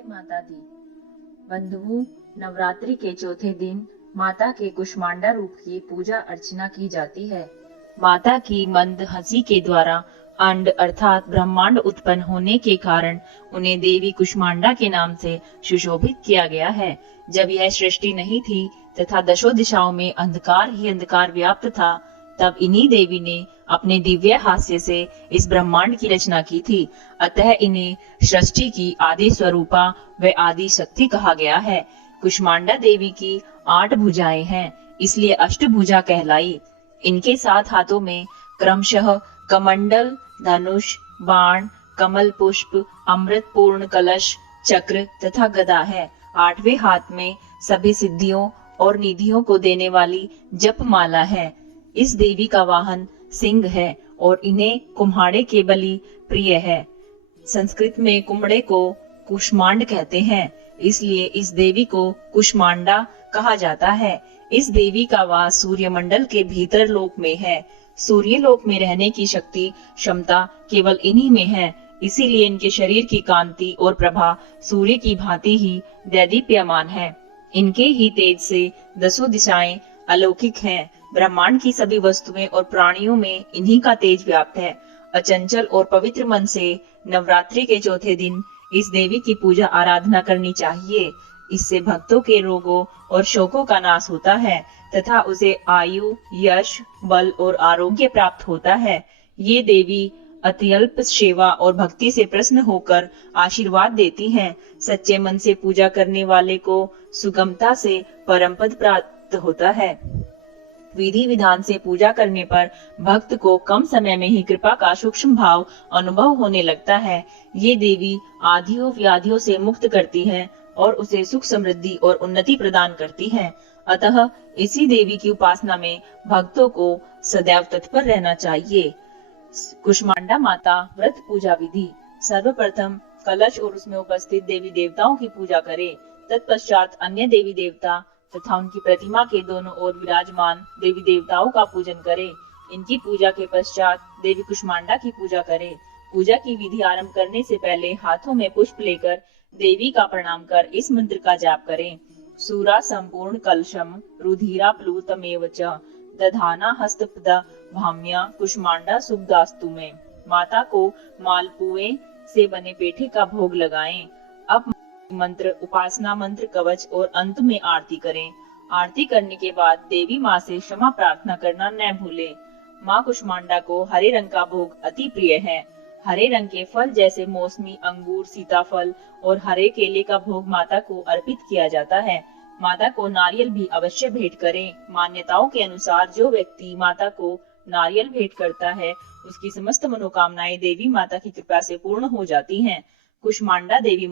जय माता दी। बंधुओं, नवरात्रि के चौथे दिन माता के कुष्मांडा रूप की पूजा अर्चना की जाती है। माता की मंद हंसी के द्वारा अंड अर्थात ब्रह्मांड उत्पन्न होने के कारण उन्हें देवी कुष्मांडा के नाम से सुशोभित किया गया है। जब यह सृष्टि नहीं थी तथा दशों दिशाओं में अंधकार ही अंधकार व्याप्त था, तब इन्हीं देवी ने अपने दिव्य हास्य से इस ब्रह्मांड की रचना की थी। अतः इन्हें सृष्टि की आदि स्वरूपा व आदि शक्ति कहा गया है। कुष्मांडा देवी की 8 भुजाएं हैं, इसलिए अष्टभुजा कहलाई। इनके 7 हाथों में क्रमशः कमंडल, धनुष, बाण, कमल पुष्प, अमृत पूर्ण कलश, चक्र तथा गदा है। 8वें हाथ में सभी सिद्धियों और निधियों को देने वाली जपमाला है। इस देवी का वाहन सिंह है और इन्हें कुम्हाड़े के बलि प्रिय है। संस्कृत में कुम्हड़े को कुष्मांड कहते हैं, इसलिए इस देवी को कुष्मांडा कहा जाता है। इस देवी का वास सूर्य मंडल के भीतर लोक में है। सूर्य लोक में रहने की शक्ति क्षमता केवल इन्हीं में है, इसीलिए इनके शरीर की कांति और प्रभा सूर्य की भांति ही दैदीप्यमान है। इनके ही तेज से दसों दिशाएं अलौकिक हैं। ब्रह्मांड की सभी वस्तुएं और प्राणियों में इन्हीं का तेज व्याप्त है। अचंचल और पवित्र मन से नवरात्रि के चौथे दिन इस देवी की पूजा आराधना करनी चाहिए। इससे भक्तों के रोगों और शोकों का नाश होता है तथा उसे आयु, यश, बल और आरोग्य प्राप्त होता है। ये देवी अत्यल्प सेवा और भक्ति से प्रसन्न होकर आशीर्वाद देती हैं। सच्चे मन से पूजा करने वाले को सुगमता से परम पद प्राप्त होता है। विधि विधान से पूजा करने पर भक्त को कम समय में ही कृपा का सूक्ष्म भाव अनुभव होने लगता है। ये देवी आधियों व्याधियों से मुक्त करती है और उसे सुख समृद्धि और उन्नति प्रदान करती है। अतः इसी देवी की उपासना में भक्तों को सदैव तत्पर रहना चाहिए। कुष्मांडा माता व्रत पूजा विधि। सर्वप्रथम कलश और उसमें उपस्थित देवी देवताओं की पूजा करें। तत्पश्चात अन्य देवी देवता तथा उनकी प्रतिमा के दोनों ओर विराजमान देवी देवताओं का पूजन करें। इनकी पूजा के पश्चात देवी कुष्मांडा की पूजा करें। पूजा की विधि आरंभ करने से पहले हाथों में पुष्प लेकर देवी का प्रणाम कर इस मंत्र का जाप करें। सूरा संपूर्ण कलशम रुधिरा प्लुतमेव च दधाना हस्तपद भाम्या कुष्मांडा सुखदास्तु में। माता को मालपुए से बने पेठे का भोग लगाएं। अब मंत्र, उपासना मंत्र, कवच और अंत में आरती करें। आरती करने के बाद देवी माँ से क्षमा प्रार्थना करना न भूलें। माँ कुष्मांडा को हरे रंग का भोग अति प्रिय है। हरे रंग के फल जैसे मौसमी, अंगूर, सीताफल और हरे केले का भोग माता को अर्पित किया जाता है। माता को नारियल भी अवश्य भेंट करें। मान्यताओं के अनुसार जो व्यक्ति माता को नारियल भेंट करता है, उसकी समस्त मनोकामनाएं देवी माता की कृपा से पूर्ण हो जाती हैं। कुष्मांडा देवी